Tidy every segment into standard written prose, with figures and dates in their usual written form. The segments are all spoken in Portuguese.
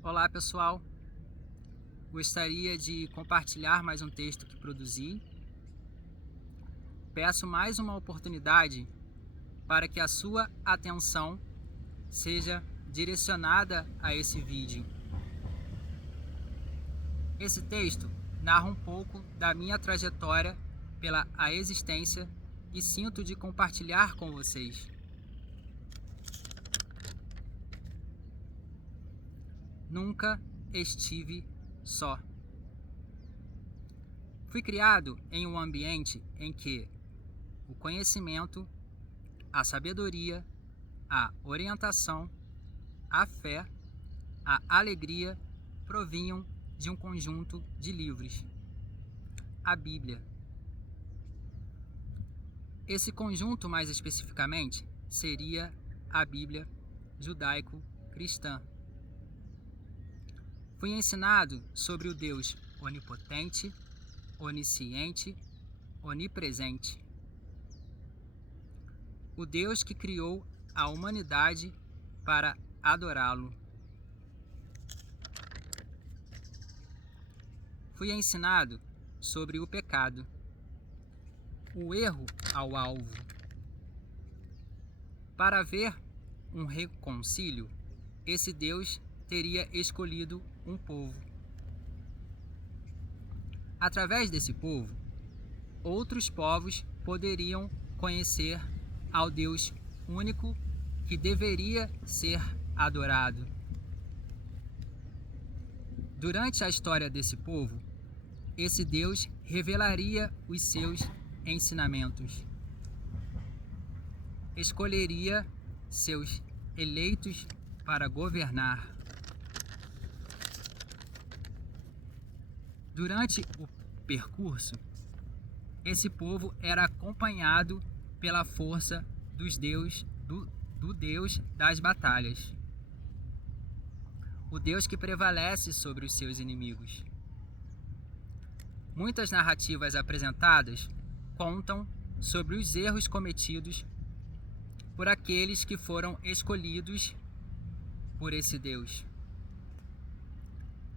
Olá pessoal, gostaria de compartilhar mais um texto que produzi. Peço mais uma oportunidade para que a sua atenção seja direcionada a esse vídeo. Esse texto narra um pouco da minha trajetória pela a existência e sinto de compartilhar com vocês. Nunca estive só. Fui criado em um ambiente em que o conhecimento, a sabedoria, a orientação, a fé, a alegria provinham de um conjunto de livros, a Bíblia. Esse conjunto, mais especificamente, seria a Bíblia judaico-cristã. Fui ensinado sobre o Deus onipotente, onisciente, onipresente. O Deus que criou a humanidade para adorá-lo. Fui ensinado sobre o pecado, o erro ao alvo. Para haver um reconcílio, esse Deus teria escolhido um povo. Através desse povo, outros povos poderiam conhecer ao Deus único que deveria ser adorado. Durante a história desse povo, esse Deus revelaria os seus ensinamentos. Escolheria seus eleitos para governar. Durante o percurso, esse povo era acompanhado pela força do Deus das batalhas, o Deus que prevalece sobre os seus inimigos. Muitas narrativas apresentadas contam sobre os erros cometidos por aqueles que foram escolhidos por esse Deus.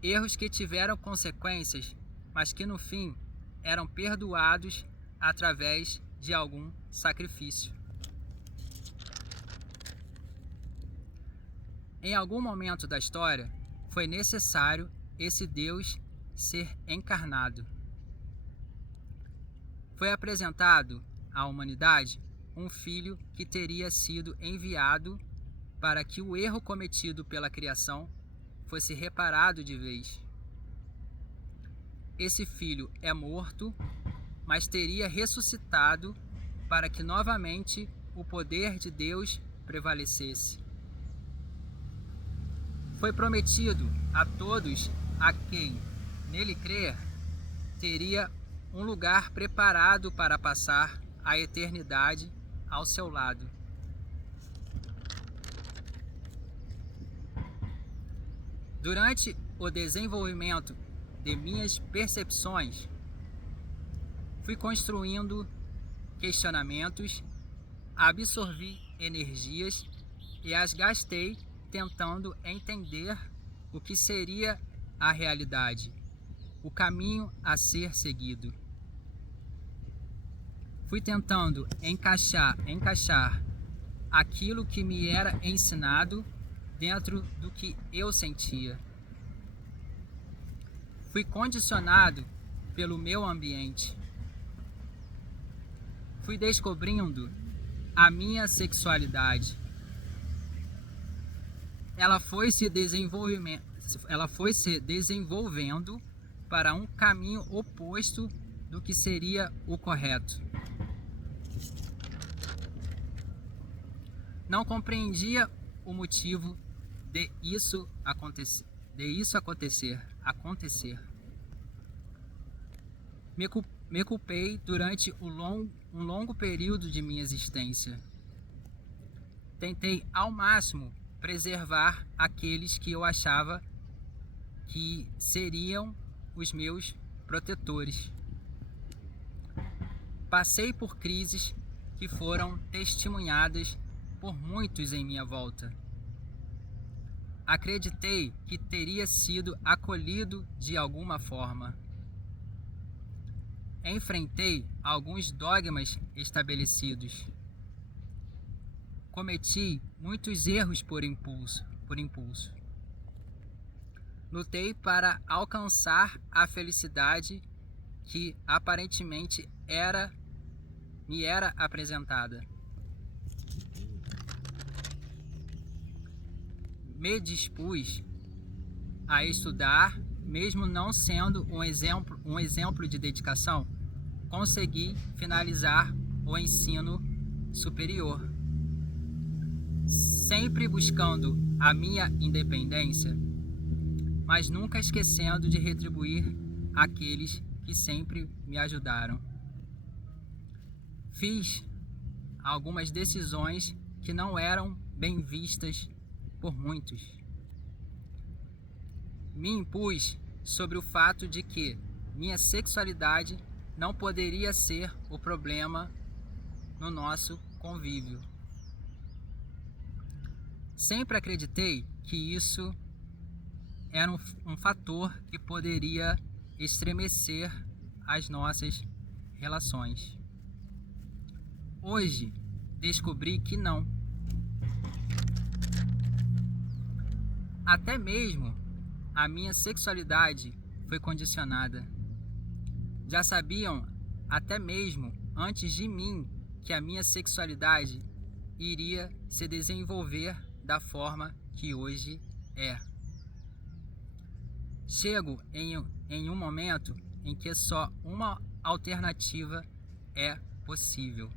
Erros que tiveram consequências, mas que no fim eram perdoados através de algum sacrifício. Em algum momento da história, foi necessário esse Deus ser encarnado. Foi apresentado à humanidade um filho que teria sido enviado para que o erro cometido pela criação fosse reparado de vez. Esse filho é morto, mas teria ressuscitado para que novamente o poder de Deus prevalecesse. Foi prometido a todos a quem nele crer teria um lugar preparado para passar a eternidade ao seu lado. Durante o desenvolvimento de minhas percepções, fui construindo questionamentos, absorvi energias e as gastei tentando entender o que seria a realidade, o caminho a ser seguido. Fui tentando encaixar aquilo que me era ensinado dentro do que eu sentia. Fui condicionado pelo meu ambiente. Fui descobrindo a minha sexualidade. Ela foi se desenvolvendo para um caminho oposto do que seria o correto. Não compreendia o motivo de isso acontecer. Me culpei durante um longo período de minha existência. Tentei ao máximo preservar aqueles que eu achava que seriam os meus protetores. Passei por crises que foram testemunhadas por muitos em minha volta. acreditei que teria sido acolhido de alguma forma. Enfrentei alguns dogmas estabelecidos. Cometi muitos erros por impulso. Lutei para alcançar a felicidade que aparentemente me era apresentada. Me dispus a estudar, mesmo não sendo um exemplo de dedicação. Consegui finalizar o ensino superior, sempre buscando a minha independência, mas nunca esquecendo de retribuir aqueles que sempre me ajudaram. Fiz algumas decisões que não eram bem vistas por muitos. Me impus sobre o fato de que minha sexualidade não poderia ser o problema no nosso convívio. Sempre acreditei que isso era um fator que poderia estremecer as nossas relações. Hoje, descobri que não. Até mesmo a minha sexualidade foi condicionada. Já sabiam, até mesmo antes de mim, que a minha sexualidade iria se desenvolver da forma que hoje é. Chego em um momento em que só uma alternativa é possível.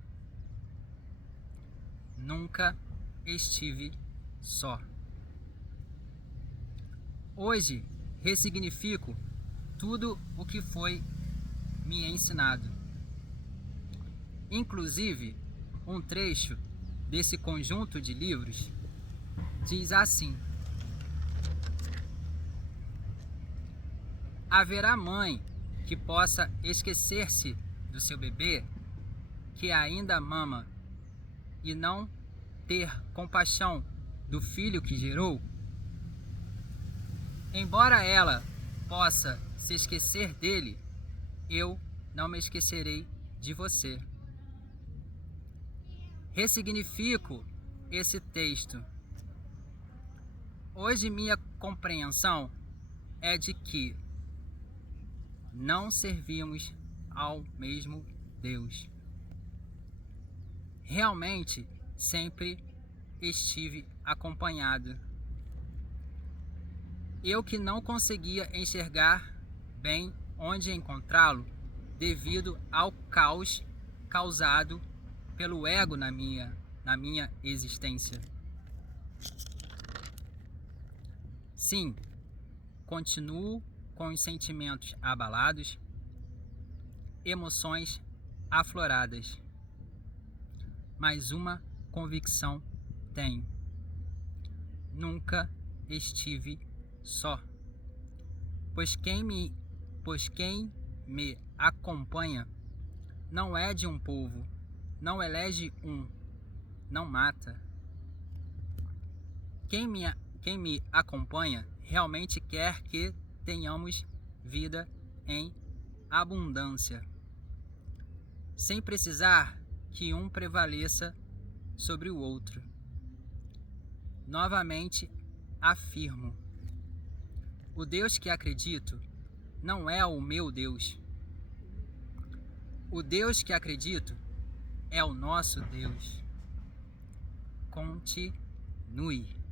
Nunca estive só. Hoje ressignifico tudo o que foi me ensinado. Inclusive, um trecho desse conjunto de livros diz assim: haverá mãe que possa esquecer-se do seu bebê que ainda mama e não ter compaixão do filho que gerou? Embora ela possa se esquecer dele, eu não me esquecerei de você. Ressignifico esse texto. Hoje minha compreensão é de que não servimos ao mesmo Deus. Realmente sempre estive acompanhado. Eu que não conseguia enxergar bem onde encontrá-lo devido ao caos causado pelo ego na minha existência. Sim, continuo com os sentimentos abalados, emoções afloradas, mas uma convicção tenho: nunca estive só, pois quem me acompanha não é de um povo, não elege um, não mata. Quem me acompanha realmente quer que tenhamos vida em abundância, sem precisar que um prevaleça sobre o outro. Novamente afirmo: o Deus que acredito não é o meu Deus. O Deus que acredito é o nosso Deus. Continue.